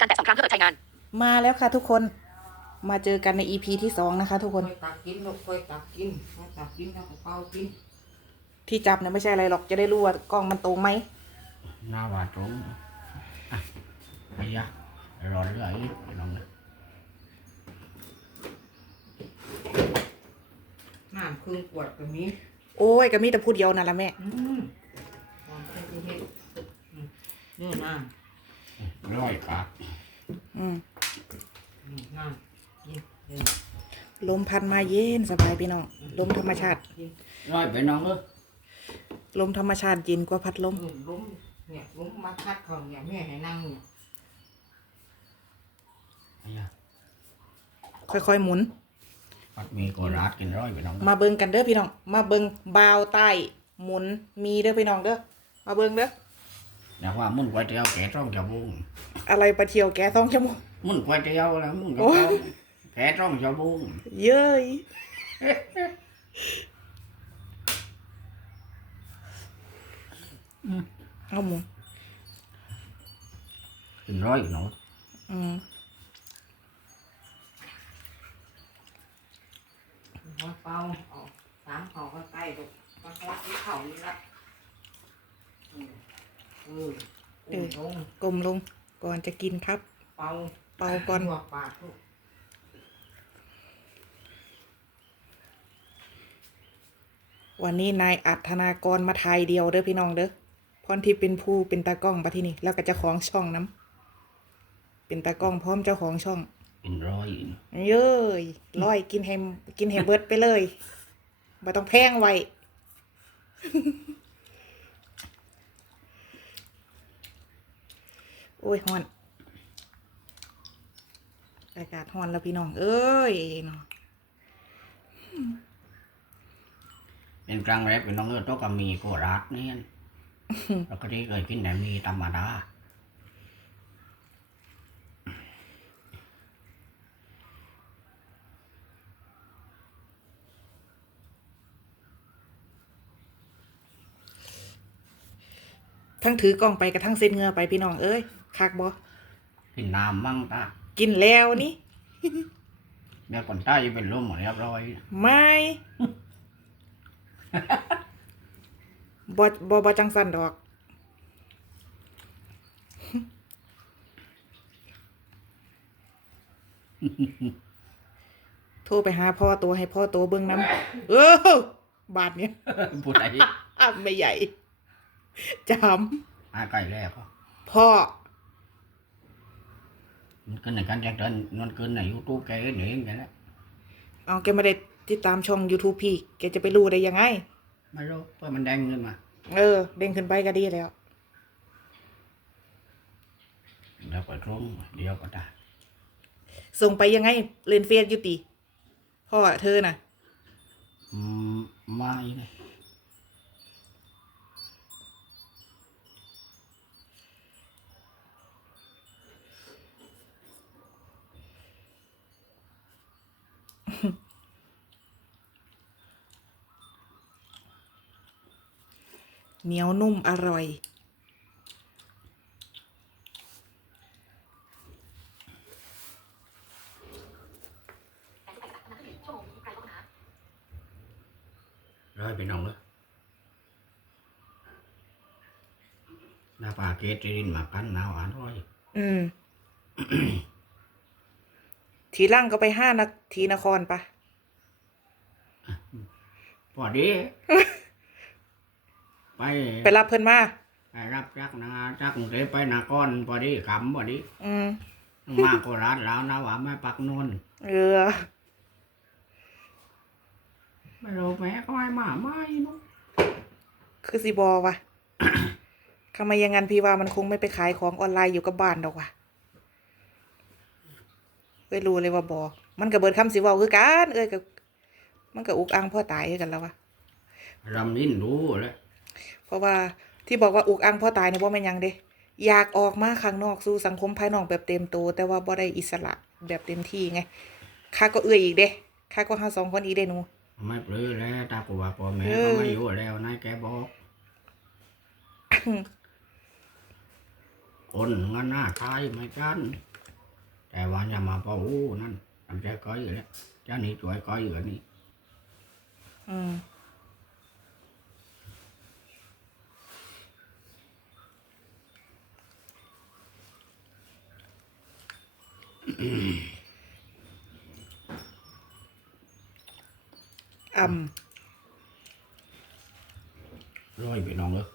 การแตะสองครั้งเพื่อเปิดใช้งาน มาแล้วค่ะทุกคน มาเจอกันใน EP ที่สองนะคะ ทุกคน ค่อยตักกินลูกค่อยตักกินค่อยตักกินแล้วก็เป่ากินที่จับเนี่ยไม่ใช่อะไรหรอกจะได้รู้ว่ากล้องมันตรงไหม หน้าว่าตรงอะไอ้ยะรอเรื่อยลองนะน้ำครึ่งขวดก็มีโอ้ยก็มีแต่พูดเดียวนั่นละแม่ อืมความเป็นที่เฮ็ดอืมนี่น้ ร้อยขาดอืมำนี่น้ำกินนี่ลมพัดมาเย็นสบายพี่น้องลมธรรมชาติกินร้อยไปน้องเออลมธรรมชาติเย็นกว่าพัดลมเออล้มเนี่ยล้มมาคัดเขาเนี่ยแม่ให้นั่งเนี่ยไอ้ยะค่อยๆหมุน ปัดมีโกราดกินร้อยไปน้องมาเบิ่งกันเด้อพี่น้อง มาเบิ่งบาวใต้หมุนมีเด้อพี่น้องเด้อ มาเบิ่งเด้อ อยากว่ามุ่นก๋วยเตี๋ยวแกะต้องจะบุ้งอะไรไปเที่ยวแกต้องชั่วโมง มุ่นก๋วยเตี๋ยวแล้วมุ่นกระโอ้เพราแกะต้องจะบุ้งเย้ยเอาหมุนกินร้อยหนูอืมมาเป่าเอาสามเขาก็ใกล้ลูกมาคัดที่เขานี่ละอืม เออเออ ลงกลมลงก่อนจะกินครับ เป่าเป่าก่อนหัวปากลูกวันนี้นายอัธนากรมาถ่ายเดียวเด้อพี่น้องเด้อพรที่เป็นผู้เป็นตากล้องปะที่นี่แล้วก็เจ้าของช่องน้ำเป็นตากล้องพร้อมเจ้าของช่องกินร้อยเย้ยร้อยกินให้กินให้เบิดไปเลยบ่ต้องแพงไว้ โอ้ยฮ้อน อากาศฮ้อนแล้วพี่น้อง เอ้ยเนาะเป็นครั้งแรกเป็นน้องเออต้องกับมีโกราดเนี่ยแล้วก็ที่เคยกินแต่มีธรรมดาทั้งถือกล้องไปกับทั้งเซ็นเหงือไปพี่น้องเอ้ย คักบ่กินน้ำมั่งตากินแล้วนี่แม่คนใต้เป็นลมหมดเรียบร้อย ไม่บ่บ่บ่จังสันดอก โทรไปหาพ่อตัวให้พ่อตัวเบิ่งน้ำเออบาทเนี้ยผู้ใดอะไม่ใหญ่จอาไก่แล้วก็ำพ่อ มันขึ้นในการแจ้งเตือนมันขึ้นในยูทูบแกเห็นเองแกแล้วเอาแกไม่ได้ติดตามช่อง YouTube พี่ แกจะไปรู้ได้ยังไง ไม่รู้เพื่อมันแดงขึ้นมาเออ เด้งขึ้นไปก็ดีแล้วเดี๋ยวก็ตรงเดี๋ยวก็ได้ส่งไปยังไง เล่นเฟซอยุติพ่อเธอน่ะ อืมไม่เลย เหนียวนุ่มอร่อยร้อยไปน้องเลยหน้าป่าเกตรินมากันหนาวอ่านร้อยอืม ทีหล่างก็ไปห้านาทีนครปะพอดี ไปไปรับเพื่อนมาไปรับจักนาจักกรุงเทพไปนากรพอดีขำพอดีอืมมาโคราชแล้วนะว่าไม่ปักนนเออไม่รู้แม่ก็ให้มาไม่นุ๊กคือสิบอวะทำไมอยังงั้นพี่ว่ามันคงไม่ไปขายของออนไลน์อยู่กับบ้านดอกวะเอ้ยรู้เลยว่าบอ มันกับเบิดคำสิเว่าคือกันเอ้ยกับมันกับอุกอังพ่อตายคือกันแล้ววะรำนินรู้แล้ว เพราะว่าที่บอกว่าอุกอังพ่อตายเนี่ยบ่แม่นหยังเด้อยากออกมาข้างนอกสู่สังคมภายนอกแบบเต็มตัวแต่ว่าบ่ได้อิสระแบบเต็มที่ไงข้าก็เอื้อยอีกเด้ข้าก็เฮาสองคนอีกเด้หนูไม่ปลื้อแล้วตากูว่าพ่อแม่เออก็ไม่อยู่แล้วนายแกบอกคนงานหน้าตายไม่กันแต่ว่าอย่ามาพออู้นั่นทำใจก้อยอยู่แล้วเจ้านี่ช่วยก้อยอยู่นี่อืม อ่ำร้อยไปน้องเอ้ย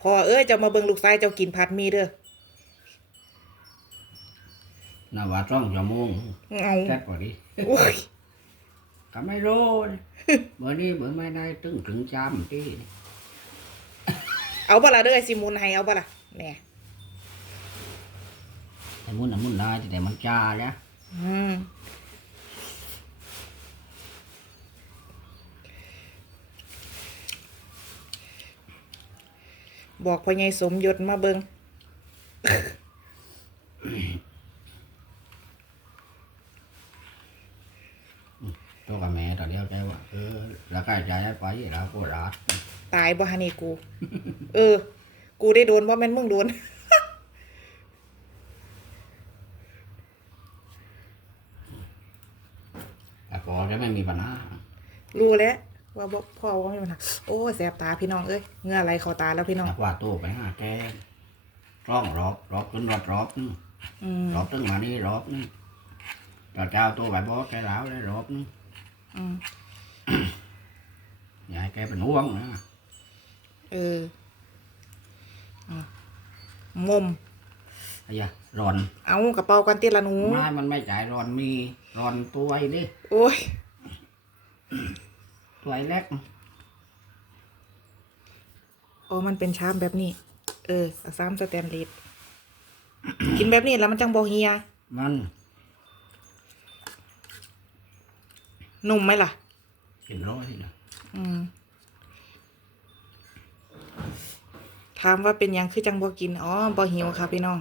พอเอ้ยเจ้ามาเบิ่งลูกชายเจ้ากินผัดหมีเด้อน่าว่าต้องจะโมงเอาแซ่บกว่านี้โอ้ยก็ไม่รู้นี่เมื่อนี้เมื่อไม่ได้ตึงถึงจามที่นี่เอาบ่ล่ะเด้อไอ้สิหมุนให้เอาบ่ล่ะแหน่ ไอ้มุ่นน่ะมุ่นได้แต่มันจ้าแล้วอืมบอกพ่อใหญ่สมยศมาเบิ่งตัวกับแม่ตอนเดียวแกว่าเออแล้วก็ใจให้ไปแล้วก็รักตายบ่ฮะนี่กู เออ กูได้โดนบ่แม่นมึงโดน แต่พอจะไม่มีปัญหา รู้แล้ว ว่าบ่พ่อว่ามีปัญหาโอ้ยแสบตาพี่น้องเอ้ยเหงื่อไหลเข้าตาแล้วพี่น้องแต่ว่าตู้ไปหาแกร้องรอบรอบจนรอบรอบนึงอืมรอบตึงมานี่รอบนึงตอนเจ้าตัวไปบอกแกแล้วได้รอบนึงอืมอย่าให้แกเป็นห่วงนะเอออะมมไอ้ยะร้อน เอากระเป๋ากันติดละหนู ไม้มันไม่จ่ายร้อนมีร้อนตัวไอ้ดิโอ้ยตั วไอ้เล็กโอ้มันเป็นชามแบบนี้ เออซ้ำสแตนเลสกินแบบนี้แล้วมันจังบ่เฮีย มันนุ่มไหมล่ะกินร้อยนะอืมถามว่าเป็นหยังคือจังบ่กิน อ๋อบ่หิวค่ะพี่น้อง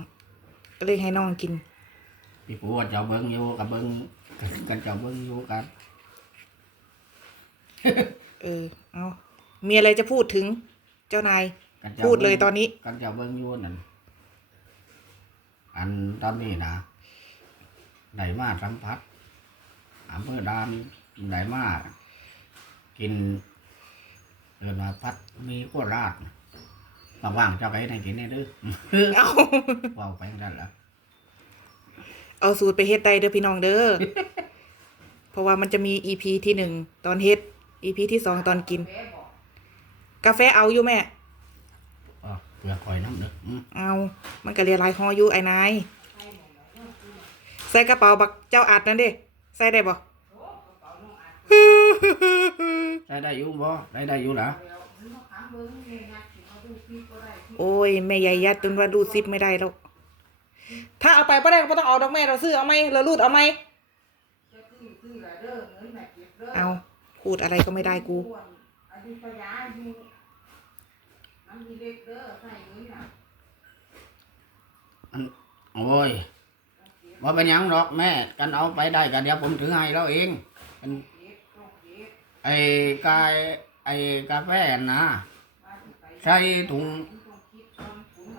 ก็เลยให้น้องกิน พี่ปูว่าเจ้าเบิ้งอยู่กับเบิ้งกันเจ้าเบิ้งอยู่กัน เออ เอา มีอะไรจะพูดถึง เจ้านาย กันจ้าพูดเลยตอนนี้ กันเจ้าเบิ้งอยู่นั่นอันตอนนี้นะได้มาสัมผัสอำเภอดานได้มากินเดินมาพัดมีโคราชว่างๆเจ้าไปให้กินได้เด้อเอา ว่าไปนั่นแหละเอาสูตรไปเฮ็ดได้เด้อพี่น้องเด้อ เพราะว่ามันจะมีอีพีที่หนึ่งตอนเฮ็ด อีพีที่สองตอนกินแม่บอกกาแฟเอาอยู่แม่อ๋อเปลือกคอยน้ำเด้ออืมเอา มันก็เรียหลายห่ออยู่ไอ้นายใส่กระเป๋าบักเจ้าอัดนั่นเด้ใส่ได้บ่ใช้ได้อยู่บ่ได้ได้อยู่เหรอเดี๋ยวมันมาถามเบิ้งนี่นะที่เขาดูคลิปก็ได้ที่โอ้ยแม่ใหญ่ยัดจนว่ารูดซิปไม่ได้แล้วถ้าเอาไปบ่ได้ก็บ่ต้องเอาดอกแม่เราซื้อเอาไหมเรารูดเอาไหมจะซื้อซื้ออะไรเด้อเงินแม่เก็บเด้อเอา พูดอะไรก็ไม่ได้กูโอ้ยว่าเป็นยังหรอกแม่ กันเอาไปได้กันเดี๋ยวผมถือให้เองอันเองไอ้กายไอ้กาแฟนะใส่ถุงมันต้องคิดต้องถุง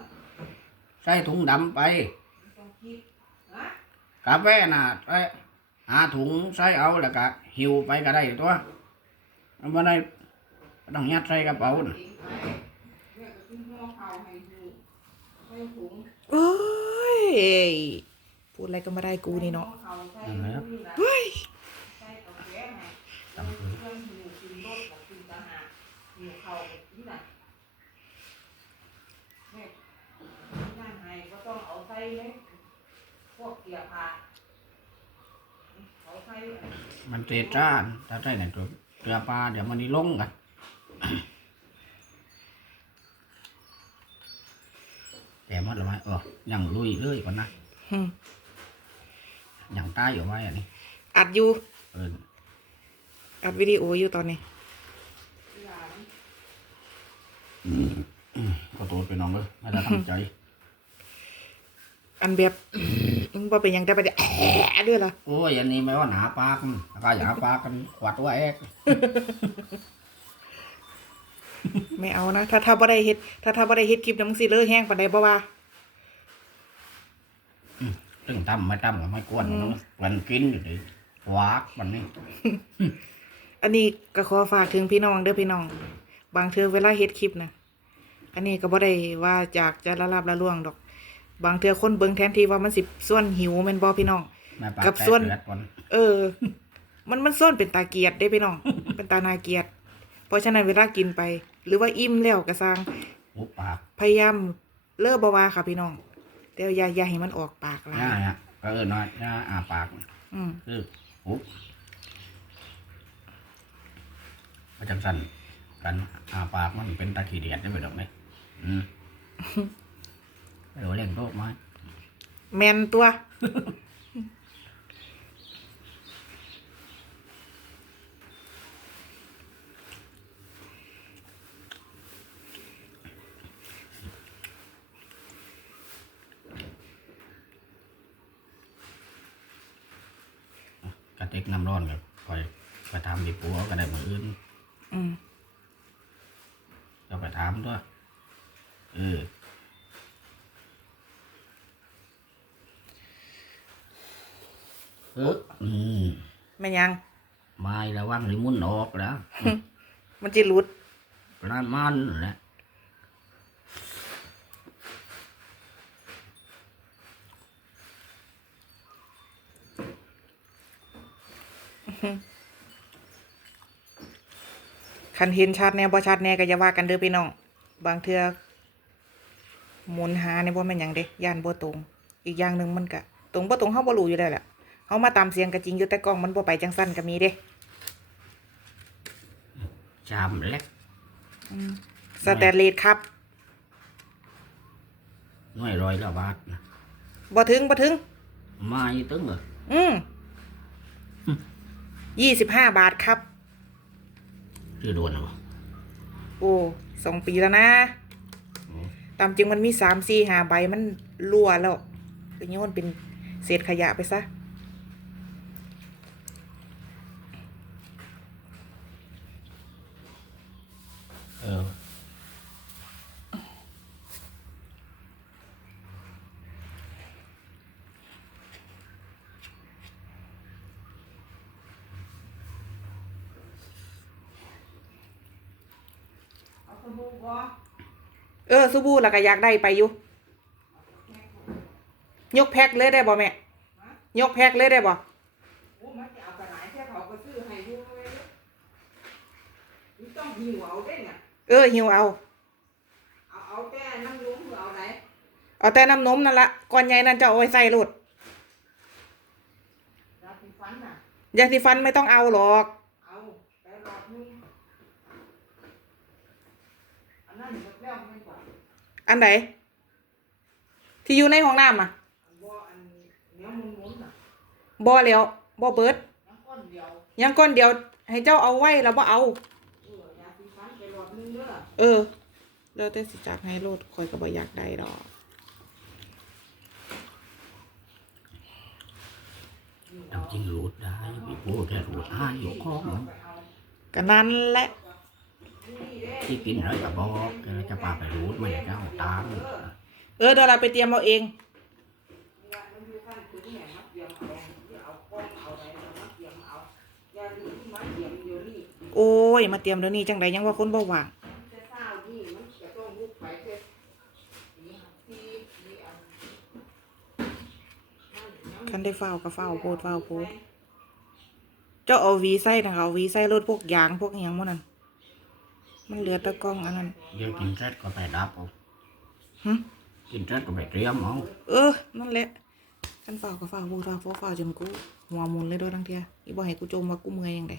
ใส่ถุงดำไป กาแฟน่ะใส่หาถุงใส่เอาแล้วก็หิวไปก็ได้ตัว มันบ่ได้ต้องยัดใส่กระเป๋าน่ะเองไปแม่ก็ซื้อห่อข้าวให้อยู่ใส่ถุงโอ้ยพูดอะไรก็ไม่ได้กูนี่เนาะห่อข้าวใส่ถุงนี่นะเฮ้ยใส่กาแฟให้เออเพื่อนหิวกินรสกับกินตะหากหิวข้าวกับกินน่ะแม่นั่นให้ก็ต้องเอาใส่เลยพวกเกียร์ผ้าเอาใส่มันเตะจ้านถ้าใส่ในตัว เกลือปลาเดี๋ยวมันนี่ลงกันแต่มัดละไว้เออยังลุยเลยก่อนนะหึยังตายอยู่ไว้อันนี้อัดอยู่เอออัดวิดีโออยู่ตอนนี้ก็ตัวไปน้องเลยไม่ได้ตั้งใจ อันแบบมึงบ่เป็นหยังได้ปะเดี๋ยวแอะด้วยล่ะโอ้ยอันนี้ไม่ว่าหนาปากมันแล้วก็อย่าปากกันขวัดไว้เอกไม่เอานะ ถ้าถ้าบ่ได้เฮ็ดถ้าถ้าบ่ได้เฮ็ดคลิปน้ำมึงสิเลอะแห้งปานใดบ่ว่า ตึงตั้มไม่ตั้มก็ไม่กวนมันมันกินอยู่ดิวากมันนี่อันนี้ก็ขอฝากถึงพี่น้องเด้อพี่น้อง บางเทื่อเวลาเฮ็ดคลิปนะอันนี้ก็บ่ได้ว่าจากจะละลาบละล่วงดอก บางเทื่อคนเบิ่งแทนที่ว่ามันสิส่วนหิวแม่นบ่พี่น้องแม่ปากกับแตกส่วนเลือดมันเออ มันมันซ่อนเป็นตาเกียดได้พี่น้อง เป็นตานาเกียด เพราะฉะนั้นเวลากินไป หรือว่าอิ่มแล้วก็สร้างหูปากพยายามเลิกบ่ว่าค่ะพี่น้องแต่อย่าอย่าให้มันออกปากหลาย่ายเนี่ยก็เออน้อยย่าอาปากอืมคือหูประจังสันกันอาปากมันเป็นตาขี้เดียดได้ไหมดอกไหมอืม เดี๋ยวเล่นโรคไหมแม่นตัว กระติกน้ำร้อนกับคอยไปทำดีปัวก็ได้มืออื่นอืมก็ไปถามด้วยเออ เอออืมแม่นยังไม่ระวังลิมุนออกแล้วมันจิหลุดประมาณนั่นแหละคันเห็นชัดแน่บ่ชัดแน่ก็อย่าว่ากันเด้อพี่น้อง บางเทื่อหมุนหาในบ่แม่นหยังเด้ย่านบ่ตรง อีกอย่างหนึงมันก็ตรงบ่ตรงเฮาบ่รู้อยู่แล้วแหละ เฮามาตามเสียงก็จริงอยู่แต่กล้องมันบ่ไปจังซั่นก็มีเด้ชามเล็กสแตนเลสครับหน่วยร้อยละบาทนะบ่ถึงบ่ถึงไม่ตึงเหรออืม25บาทครับชื่อโดนเหรอโอ้สองปีแล้วนะตามจริงมันมีสามสี่หาใบมันรั่วแล้วไปโยนเป็นเศษขยะไปซะ เออ เอาส บู่บ่เออซูบูแล้วก็อยากได้ไปอยู่ ยกแพ็คเลยได้บ่แม่ ยกแพ็คเลยได้บ่โอ้มันจะเอาไปไหนแค่เขาก็ซื้อให้ดูเลยนี่ต้องหิวเอาได้เนี่ยเออหิวเอา เอาเอาแต่น้ำลุ้มหรือเอาไหนเอาแต่น้ำนมนั่นละก้อนใหญ่นั่นจะเอาไว้ใส่รถยาสีฟันน่ะยาสีฟันไม่ต้องเอาหรอก เอาไปหลอดนึงอั นนั้นหมดแล้วไม่กว่าอันไหนที่อยู่ในห้องน้ำอะอันบ่อันเนี้ยมุนมุนๆน่ะบ่แล้วบ่เบิดน้ำก้อนเดียวยังก้อนเดียว ให้เจ้าเอาไว้แล้วบ่เอา เออยาสีฟันไปหลอดนึงเด้อเออแล้วแต่สิจักให้โลดคอยก็บ่อยากได้ดอกทำจริงรูดได้ไม่พูดแต่รูดอ้ายอยู่ข้องมันก็นั้นแหละ ที่กินอะไรกับบอกแล้วจะปาไปรู้มันจะเอาตามเออเดี๋ยวเราไปเตรียมเอาเอง โอ้ย มาเตรียมเดี๋ยวนี้จังไดยังว่าคนบาหวางคันได้เฝ้าก็เฝ้าโพดเฝ้าโพดเจ้าเอาวีไส้นะคะวีไส้รถพวกยางพวกอย่างพวกนั้น มันเหลือแตะกล้องอันนั้นเดี๋ยวกินเสร็จก็ไปดับเอาหึกินเสร็จก็ไปเตรียมเอาเออ นั่นแหละคันเฝ้าก็เฝ้าโพดเฝ้าโพดเฝ้าจนกูหัวหมุนเลยโดยทั้งเทียอีบ่ให้กูจมว่ากูเมื่อยยังไง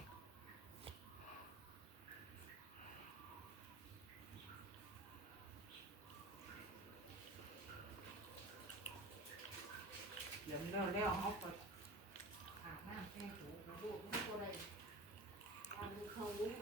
เดี๋ยวเราแล้วเขาก็อาบน้ำแช่หูมาดูมันก็ได้ทำเขาลุกไป